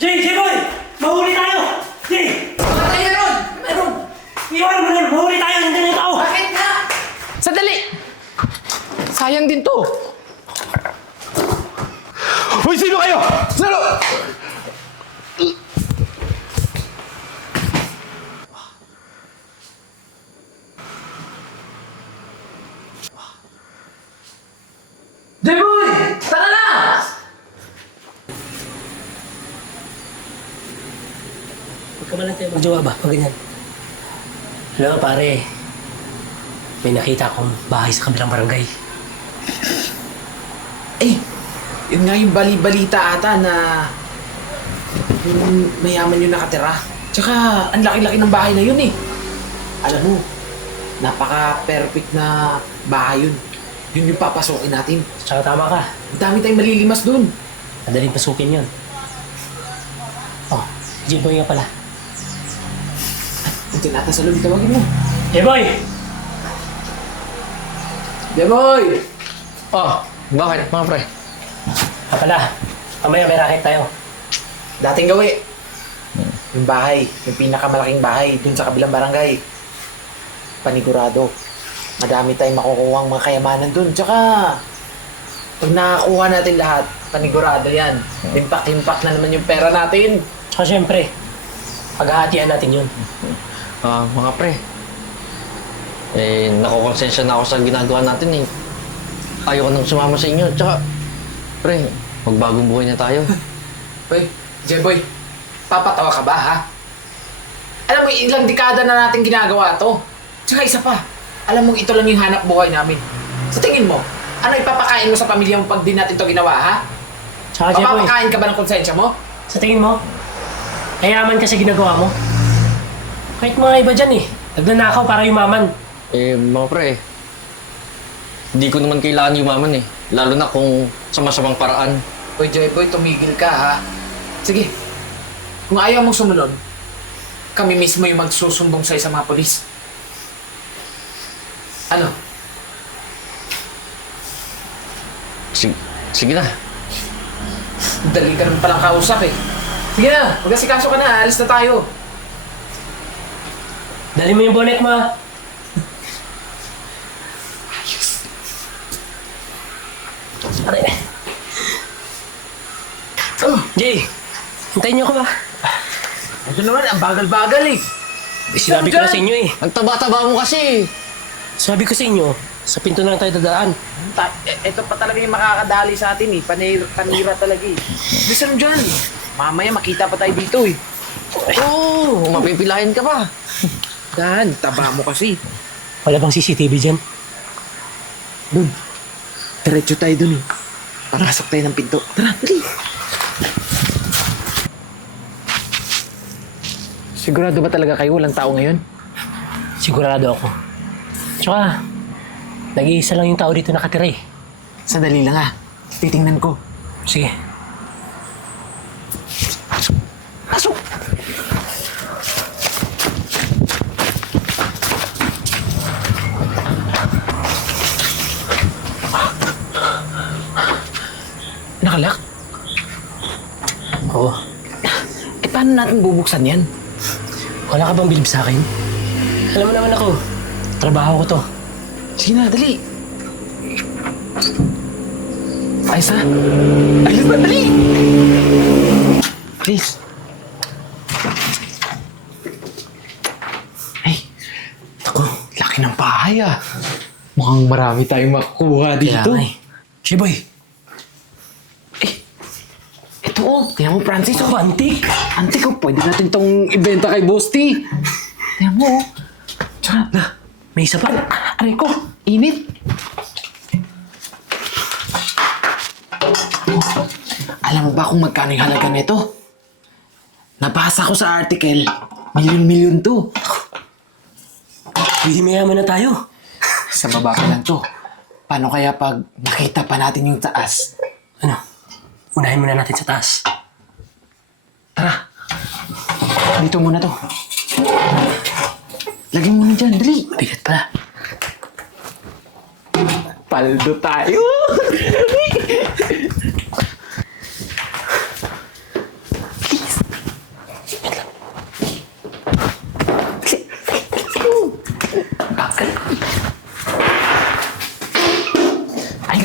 Jay, Jay boy! Mahuli tayo! Jay! Ay, meron! Meron! Iwan mo na! Mahuli tayo! Nandiyan yung tao! Bakit nga? Sandali! Sayang din to. Hoy, sino kayo? Sino? Jeboy! Tara na! Tayo magjawa ba? Pag ganyan. Mo pare, may nakita akong bahay sa kabilang barangay. Eh, yun nga yung bali-balita ata na yung mayaman yung nakatira. Tsaka, ang laki-laki ng bahay na yun eh. Alam mo, napaka-perfect na bahay yun. Yun yung papasokin natin. Tsaka tama ka. Ang dami tayong malilimas dun. Madaling pasukin yun. Oh, Jay boy nga pala. Nandiyan ata sa loob, tawagin mo. Jay boy! Jeboy! Oh, bakit mga pre? Ah pala, mamaya may racket tayo. Dating gawi. Yung bahay, yung pinakamalaking bahay dun sa kabilang barangay. Panigurado. Madami tayong makukuha mga kayamanan dun. Tsaka, pag nakakuha natin lahat, panigurado yan. Impak-impak na naman yung pera natin. Tsaka syempre, paghahatian natin yun. Ah, mga pre. Eh, nakukonsensya na ako sa ginagawa natin eh. Ayoko nang sumama sa inyo. Tsaka, pre, magbagong buhay na tayo. Boy, Jeboy, papatawa ka ba ha? Alam mo, ilang dekada na natin ginagawa to. Tsaka isa pa, alam mo ito lang yung hanap buhay namin. Sa tingin mo, ano ipapakain mo sa pamilya mo pag di natin to ginawa ha? Tsaka Jay boy, Papapakain ka ba ng konsensya mo? sa tingin mo, kayaman kasi ginagawa mo. Kahit mga iba dyan eh, nagnanakaw para yumaman. Eh, mga pre, hindi ko naman kailangan yumaman eh. Lalo na kung sa masamang paraan. Boy, Joy Boy, tumigil ka ha. Sige, kung ayaw mong sumunod, kami mismo yung magsusumbong sa'yo sa mga polis. Ano? Sige, sige na. Dali ka naman palang kausap eh. Sige na, magkasikaso ka na, alis na tayo. Dali mo yung bonnet mo ah. Aray. Oh, Jay, hintayin niyo ako ba? ito naman, ang bagal-bagal eh. Eh, sinabi ko na sa inyo eh. Ang taba-taba mo kasi. Sabi ko sa inyo, sa pinto na lang tayo dadaan. Ta- e- ito pa talaga yung makakadali sa atin eh. Panira, panira talaga eh. Listen dyan. Mamaya makita pa tayo dito eh. Oo, oh, mapipilahin ka pa. Dan, taba mo kasi. Wala bang CCTV dyan? Dun. Diretso tayo dun eh. Papasok tayo ng pinto. Tara, dali. Sigurado ba talaga kayo walang tao ngayon? Sigurado ako. Tsaka, nag-iisa lang yung tao dito nakatira eh. Sandali lang ah. Titingnan ko. Sige. Pasok! Nakalak? Oo. Eh paano natin bubuksan yan? Wala ka bang bilib sa akin? Alam mo naman ako, trabaho ko to. Sige na, dali. Ayos na. Ayos na, dali! Please. Ay, ako, laki ng bahay ah. Mukhang marami tayong makukuha dito. Kaya nga eh. Shiboy, Ito oh, tingnan mo Francis oh. antique. Antik oh, pwede natin tong ibenta kay Boss T. Tingnan mo oh. Tsaka, Na, may isa pa. aray ko, init. Alam mo ba kung magkano yung halaga nito? Nabasa ko sa article, milyon-milyon to. Hindi mayaman na tayo. Sa baba pa lang to. Paano kaya pag nakita pa natin yung taas? Ano, unahin muna natin sa taas. Tara. Dito muna to. Lagyan mo na dyan, dali. Bigat pala. Paldo tayo. Please.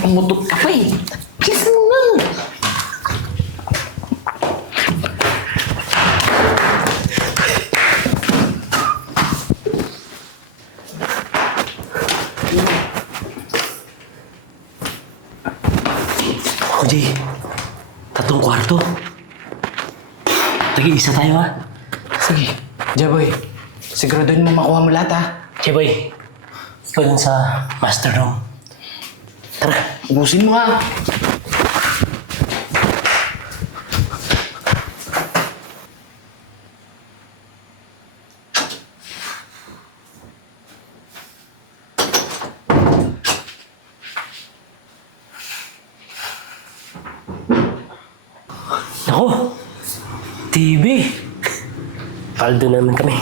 Umutot ka pa eh. Kiss mo na. Ako, Jay. Tatlong kwarto. Tagi-isa tayo, ha? Sige. Jaboy, siguraduhin mo makuha mo lahat ha. Jay, boy. Ikaw sa master room. Tara, ubusin mo ha. Ako, TV. Paldo naman kami.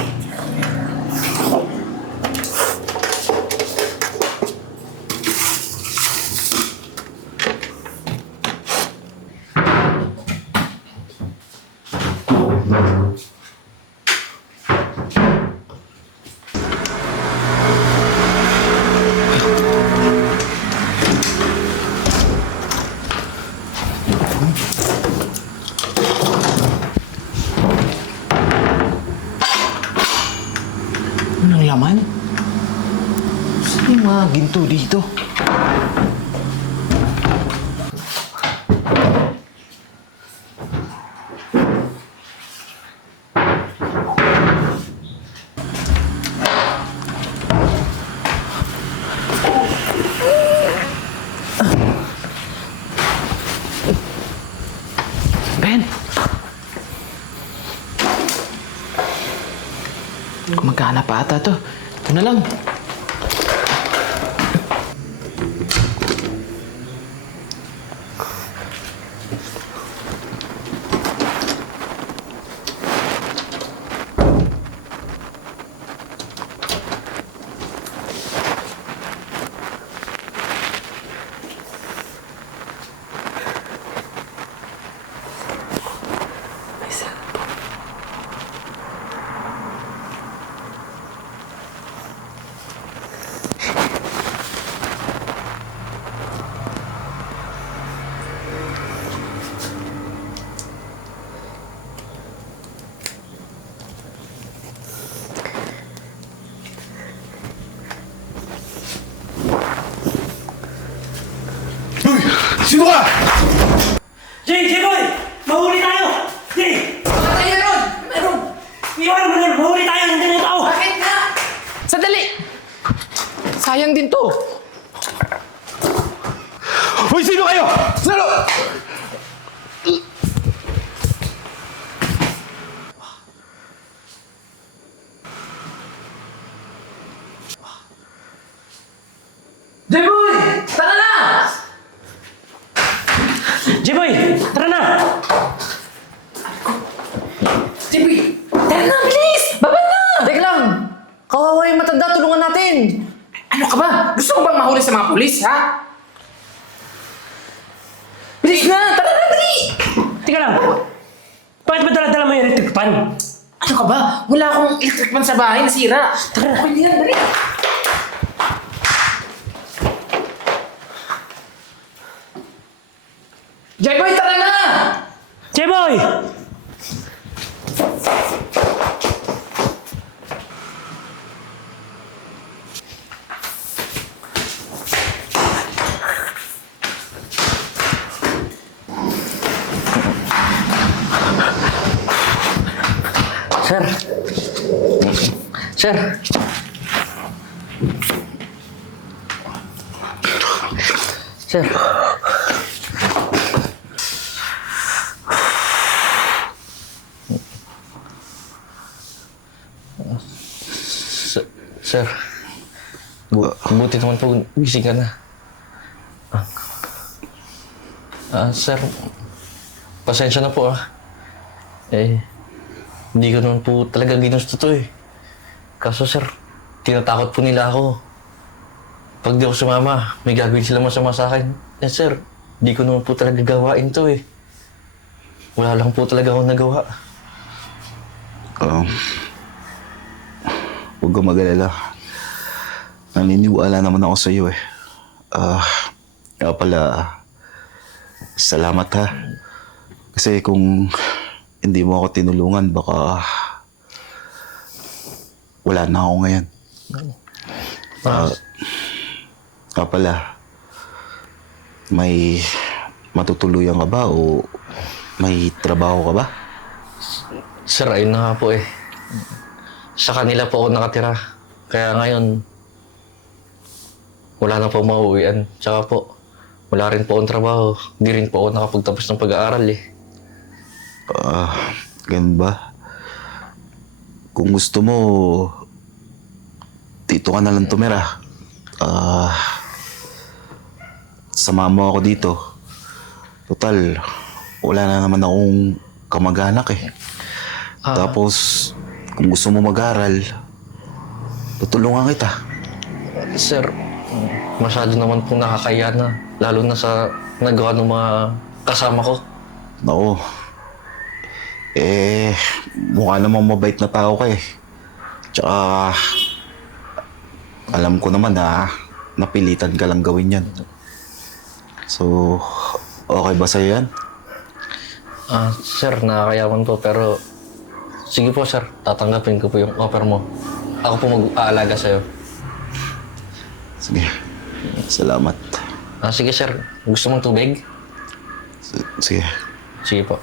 Anong laman? Saan yung mga ginto dito? Ben! Magkana pa ata to. Ito na lang. Sino ka? Jay, Jay, boy! Mahuli tayo! Jay! Ay, meron! Meron! Iwan mo na! Mahuli tayo! Nandiyan yung tao! Bakit nga? Sandali! Sayang din to. Hoy, sino kayo? Sino? Jeboy! Tara na! Jay, boy! Tara na! Jeboy! Tara na, bilis! Baba na! Teka lang! Kawawa yung matanda, tulungan natin! Ano ka ba? Gusto mo bang pulis, ha? Bilis na! Tara na, dali! Tika lang! Bakit ba dala-dala mo yung electric fan? Ano ka ba? Wala akong electric fan sa bahay, nasira. Tara, na yan, dali! Jeboy, tara na! Jay, Sir. Sir. Sir. Sir. Sir. Bu buti naman po gising ka na. Ah, Ah, sir. Pasensya na po ah. Eh, hindi ko po talaga ginusto to eh. Kaso sir, tinatakot po nila ako. Pag di ako sumama, may gagawin sila masama sa akin. Eh sir, di ko naman po talaga gawain to eh. Wala lang po talaga akong nagawa. Um, huwag kang mag-alala. Naniniwala naman ako sa iyo eh. Ah, Nga pala, salamat ha. Kasi kung hindi mo ako tinulungan, baka wala na ako ngayon. Ah, nga pala, may matutuluyan ka ba o may trabaho ka ba? Sir, ayun na nga po eh. Sa kanila po ako nakatira. Kaya ngayon, wala na po mauwian. Tsaka po, wala rin po akong trabaho. Hindi rin po ako nakapagtapos ng pag-aaral eh. Ah, ganun ba? Kung gusto mo, dito ka na lang tumira. Ah, sama mo ako dito. Total, wala na naman akong kamag-anak eh. Tapos, kung gusto mo mag-aral, tutulungan kita. Sir, masyado naman pong nakakaya na. Lalo na sa nagawa ng mga kasama ko. Nako. Eh, mukha namang mabait na tao ka eh. Tsaka, alam ko naman na napilitan ka lang gawin yan. So, okay ba sa'yo yan? Ah, sir, nakakayawan po pero sige po sir, tatanggapin ko po yung offer mo. Ako po mag-aalaga sa'yo. Sige. Salamat. Ah, sige sir, gusto mong tubig? S- Sige. Sige po.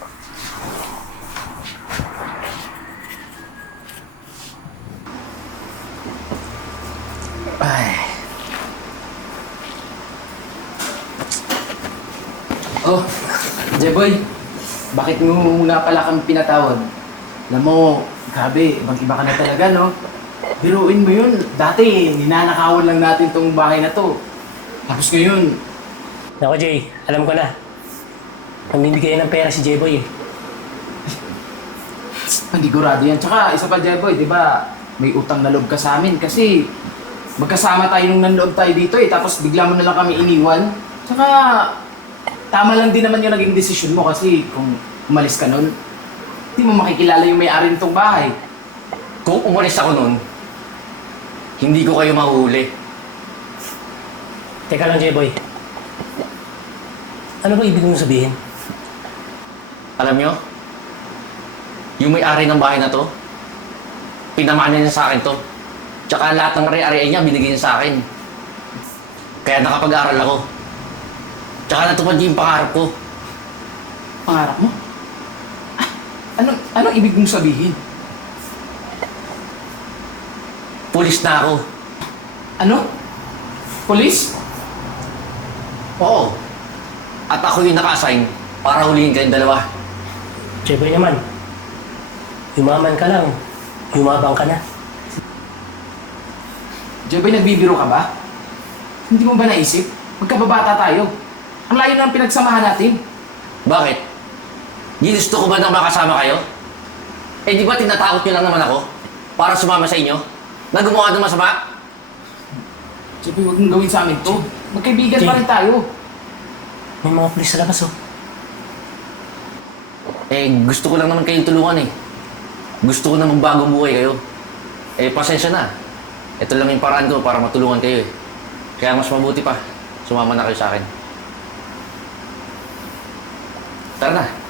Oh, Jeboy, bakit mo nga pala kami pinatawag? Alam mo, grabe, ibang iba ka na talaga, no? Biruin mo yun. Dati, ninanakawan lang natin tong bahay na to. Tapos ngayon, Nako Jay, alam ko na. Namimigay ng pera si J-Boy eh. pandigurado yan. Tsaka, isa pa, Jeboy, di ba, may utang na loob ka sa amin kasi magkasama tayo nung nanloob tayo dito eh, tapos bigla mo na lang kami iniwan. Tsaka, tama lang din naman yung naging desisyon mo kasi kung umalis ka nun, hindi mo makikilala yung may-ari nitong bahay. Kung umalis ako noon, hindi ko kayo mahuhuli. Teka lang J-Boy. Ano ba ibig mong sabihin? Alam nyo, yung may-ari ng bahay na to, pinamana niya sa akin to. Tsaka lahat ng ari-arian niya binigay niya sa akin. Kaya nakapag-aral ako. Tsaka natupad niya yung pangarap ko. Pangarap mo? Ah, anong, anong ibig mong sabihin? Pulis na ako. Ano? Police? Oo. At ako yung naka-assign para huliin kayong dalawa. J-Boy naman. Yumaman ka lang. Yumabang ka na. Jeboy, nagbibiro ka ba? Hindi mo ba naisip? Magkababata tayo. Ang layo na ang pinagsamahan natin. Bakit? Ginusto ko ba nang makasama kayo? Eh di ba tinatakot niyo lang naman ako para sumama sa inyo? Na gumawa ng masama? Jeboy, huwag mong gawin sa amin to. Magkaibigan pa rin tayo. May mga pulis sa labas oh. Eh, gusto ko lang naman kayong tulungan eh. Gusto ko na magbagong buhay kayo. Eh, pasensya na. Ito lang yung paraan ko para matulungan kayo eh. Kaya mas mabuti pa, sumama na kayo sa akin. Tara na.